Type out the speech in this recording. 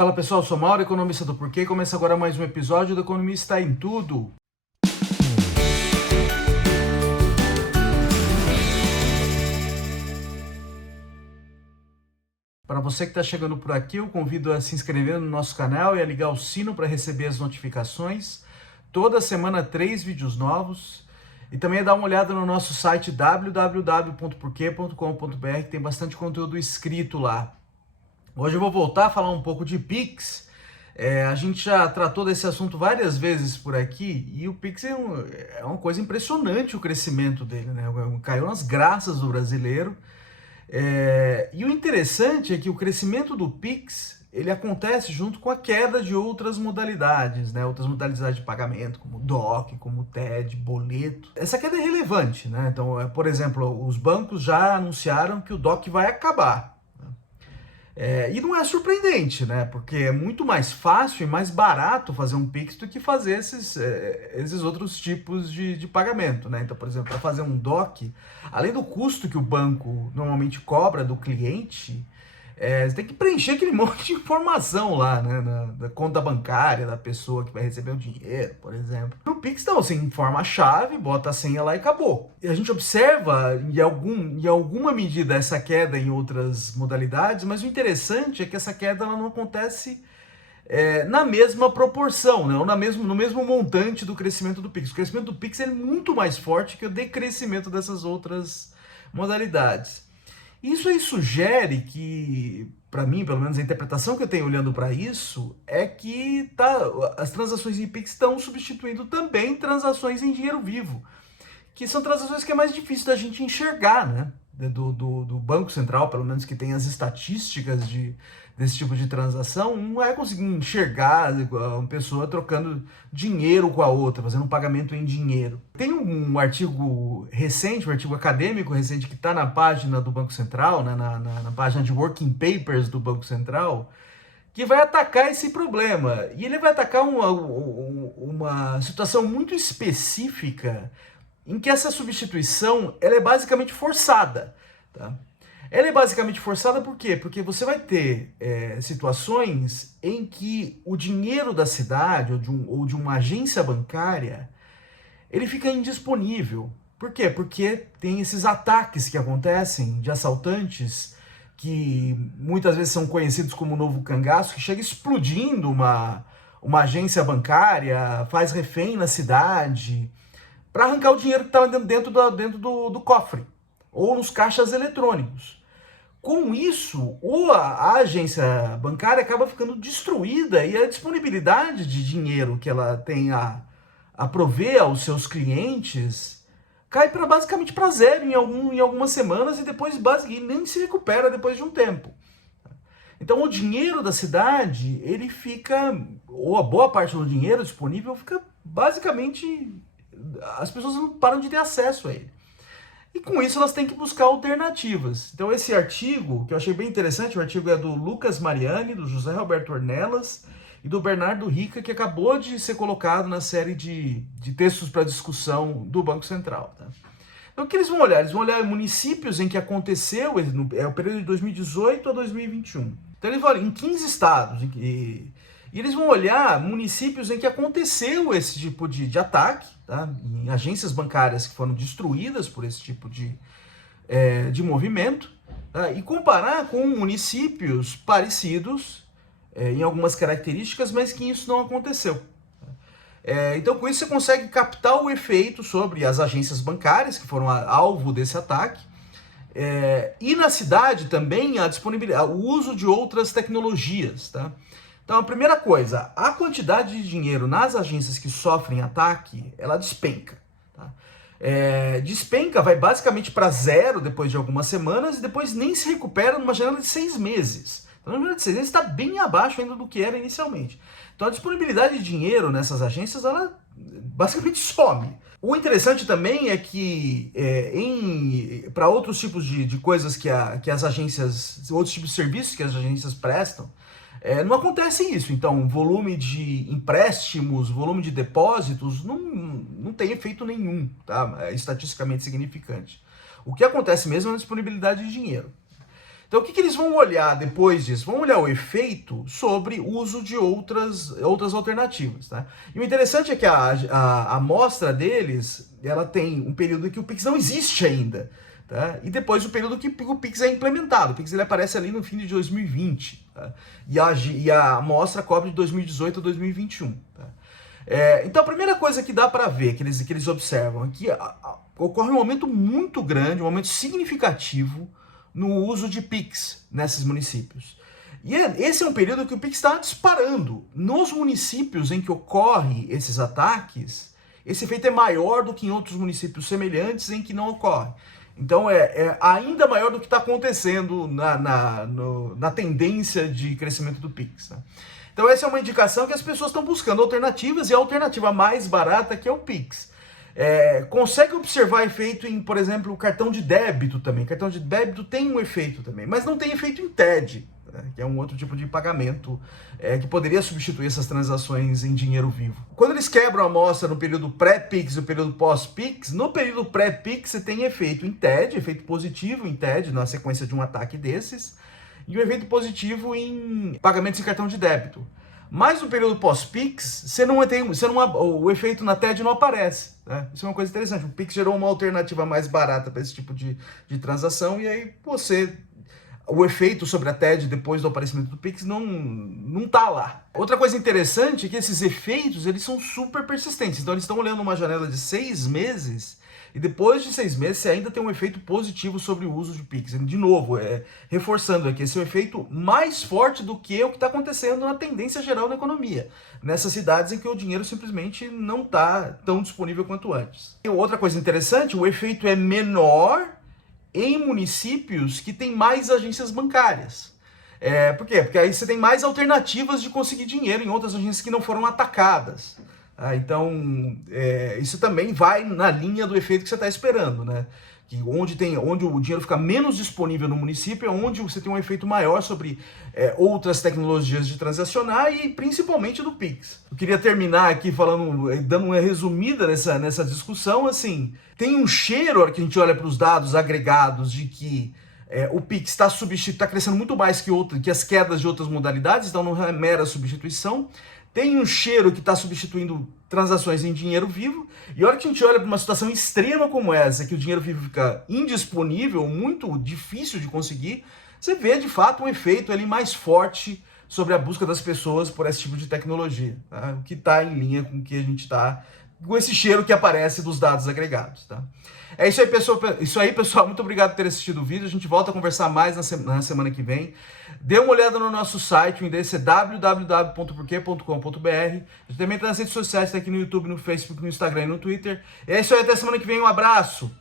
Fala pessoal, sou Mauro, economista do Porquê. Começa agora mais um episódio do Economista em Tudo. Para você que está chegando por aqui, eu convido a se inscrever no nosso canal e a ligar o sino para receber as notificações. Toda semana 3 vídeos novos. E também dar uma olhada no nosso site www.porquê.com.br, que tem bastante conteúdo escrito lá. Hoje eu vou voltar a falar um pouco de Pix. A gente já tratou desse assunto várias vezes por aqui e o Pix é uma coisa impressionante o crescimento dele, né? Caiu nas graças do brasileiro. E o interessante é que o crescimento do Pix ele acontece junto com a queda de outras modalidades, né? Outras modalidades de pagamento, como DOC, como TED, boleto. Essa queda é relevante, né? Então, por exemplo, os bancos já anunciaram que o DOC vai acabar. E não é surpreendente, né? Porque é muito mais fácil e mais barato fazer um Pix do que fazer esses outros tipos de pagamento, né? Então, por exemplo, para fazer um DOC, além do custo que o banco normalmente cobra do cliente, você tem que preencher aquele monte de informação lá, né? Da conta bancária da pessoa que vai receber o dinheiro, por exemplo. No Pix, não, você informa a chave, bota a senha lá e acabou. E a gente observa, em alguma medida, essa queda em outras modalidades, mas o interessante é que essa queda ela não acontece na mesma proporção, né? Ou no mesmo montante do crescimento do Pix. O crescimento do Pix é muito mais forte que o decrescimento dessas outras modalidades. Isso aí sugere que, para mim, pelo menos a interpretação que eu tenho olhando para isso, é que as transações em Pix estão substituindo também transações em dinheiro vivo, que são transações que é mais difícil da gente enxergar, né? Do Banco Central, pelo menos que tem as estatísticas desse tipo de transação, não é conseguir enxergar uma pessoa trocando dinheiro com a outra, fazendo um pagamento em dinheiro. Tem um artigo recente, um artigo acadêmico recente que está na página do Banco Central, né, na página de Working Papers do Banco Central, que vai atacar esse problema. E ele vai atacar uma situação muito específica em que essa substituição ela é basicamente forçada. Tá? Ela é basicamente forçada por quê? Porque você vai ter situações em que o dinheiro da cidade ou de uma agência bancária ele fica indisponível. Por quê? Porque tem esses ataques que acontecem de assaltantes que muitas vezes são conhecidos como novo cangaço, que chega explodindo uma agência bancária, faz refém na cidade, para arrancar o dinheiro que estava dentro do cofre, ou nos caixas eletrônicos. Com isso, a agência bancária acaba ficando destruída e a disponibilidade de dinheiro que ela tem a prover aos seus clientes cai basicamente para zero em algumas semanas e depois nem se recupera depois de um tempo. Então o dinheiro da cidade, ele fica, ou a boa parte do dinheiro disponível fica basicamente, as pessoas não param de ter acesso a ele. E com isso elas têm que buscar alternativas. Então esse artigo, que eu achei bem interessante, o artigo é do Lucas Mariani, do José Roberto Ornelas e do Bernardo Rica, que acabou de ser colocado na série de textos para discussão do Banco Central. Tá? Então o que eles vão olhar? Eles vão olhar municípios em que aconteceu, o período de 2018 a 2021. Então eles vão olhar em 15 estados, e eles vão olhar municípios em que aconteceu esse tipo de ataque, tá? Em agências bancárias que foram destruídas por esse tipo de movimento, tá? E comparar com municípios parecidos em algumas características, mas que isso não aconteceu. Então com isso você consegue captar o efeito sobre as agências bancárias que foram alvo desse ataque, e na cidade também a disponibilidade, o uso de outras tecnologias, tá? Então, a primeira coisa, a quantidade de dinheiro nas agências que sofrem ataque, ela despenca. Tá? Despenca, vai basicamente para zero depois de algumas semanas e depois nem se recupera numa janela de 6 meses. Então, na janela de 6 meses está bem abaixo ainda do que era inicialmente. Então, a disponibilidade de dinheiro nessas agências, ela basicamente some. O interessante também é que para outros tipos de coisas que as agências, outros tipos de serviços que as agências prestam, não acontece isso. Então, volume de empréstimos, volume de depósitos, não tem efeito nenhum, tá? Estatisticamente significante. O que acontece mesmo é a disponibilidade de dinheiro. Então o que eles vão olhar depois disso? Vão olhar o efeito sobre o uso de outras alternativas. Tá? E o interessante é que a amostra deles, ela tem um período em que o Pix não existe ainda. Tá? E depois o período que o Pix é implementado. O Pix ele aparece ali no fim de 2020. Tá? E a amostra cobre de 2018 a 2021. Tá? Então a primeira coisa que dá para ver, que eles observam, é que ocorre um aumento muito grande, um aumento significativo no uso de Pix nesses municípios. E esse é um período que o Pix está disparando. Nos municípios em que ocorrem esses ataques, esse efeito é maior do que em outros municípios semelhantes em que não ocorre. Então é ainda maior do que está acontecendo na tendência de crescimento do Pix. Né? Então essa é uma indicação que as pessoas estão buscando alternativas, e a alternativa mais barata que é o Pix. Consegue observar efeito em, por exemplo, o cartão de débito também. Cartão de débito tem um efeito também, mas não tem efeito em TED, né, que é um outro tipo de pagamento que poderia substituir essas transações em dinheiro vivo. Quando eles quebram a amostra no período pré-Pix e no período pós-Pix, no período pré-Pix você tem efeito em TED, efeito positivo em TED, na sequência de um ataque desses, e o efeito positivo em pagamentos em cartão de débito. Mas no período pós-Pix, o efeito na TED não aparece. Né? Isso é uma coisa interessante. O Pix gerou uma alternativa mais barata para esse tipo de transação, e aí o efeito sobre a TED depois do aparecimento do Pix não tá lá. Outra coisa interessante é que esses efeitos eles são super persistentes. Então eles estão olhando uma janela de 6 meses, e depois de 6 meses você ainda tem um efeito positivo sobre o uso de Pix. De novo, reforçando aqui, esse é o efeito mais forte do que o que está acontecendo na tendência geral da economia, nessas cidades em que o dinheiro simplesmente não está tão disponível quanto antes. E outra coisa interessante, o efeito é menor em municípios que têm mais agências bancárias. Por quê? Porque aí você tem mais alternativas de conseguir dinheiro em outras agências que não foram atacadas. Então, isso também vai na linha do efeito que você está esperando, né? Que onde o dinheiro fica menos disponível no município é onde você tem um efeito maior sobre outras tecnologias de transacionar e principalmente do Pix. Eu queria terminar aqui dando uma resumida nessa discussão. Assim, tem um cheiro, a hora que a gente olha para os dados agregados, de que o Pix está crescendo muito mais que as quedas de outras modalidades, então não é mera substituição. Tem um cheiro que está substituindo transações em dinheiro vivo, e a hora que a gente olha para uma situação extrema como essa, que o dinheiro vivo fica indisponível, muito difícil de conseguir, você vê de fato um efeito ali mais forte sobre a busca das pessoas por esse tipo de tecnologia, tá? O que está em linha com o que a gente está, com esse cheiro que aparece dos dados agregados. Tá? É isso aí, pessoal. Muito obrigado por ter assistido o vídeo. A gente volta a conversar mais na semana que vem. Dê uma olhada no nosso site, o endereço é www.porquê.com.br. A gente também está nas redes sociais, tá aqui no YouTube, no Facebook, no Instagram e no Twitter. É isso aí, até semana que vem. Um abraço!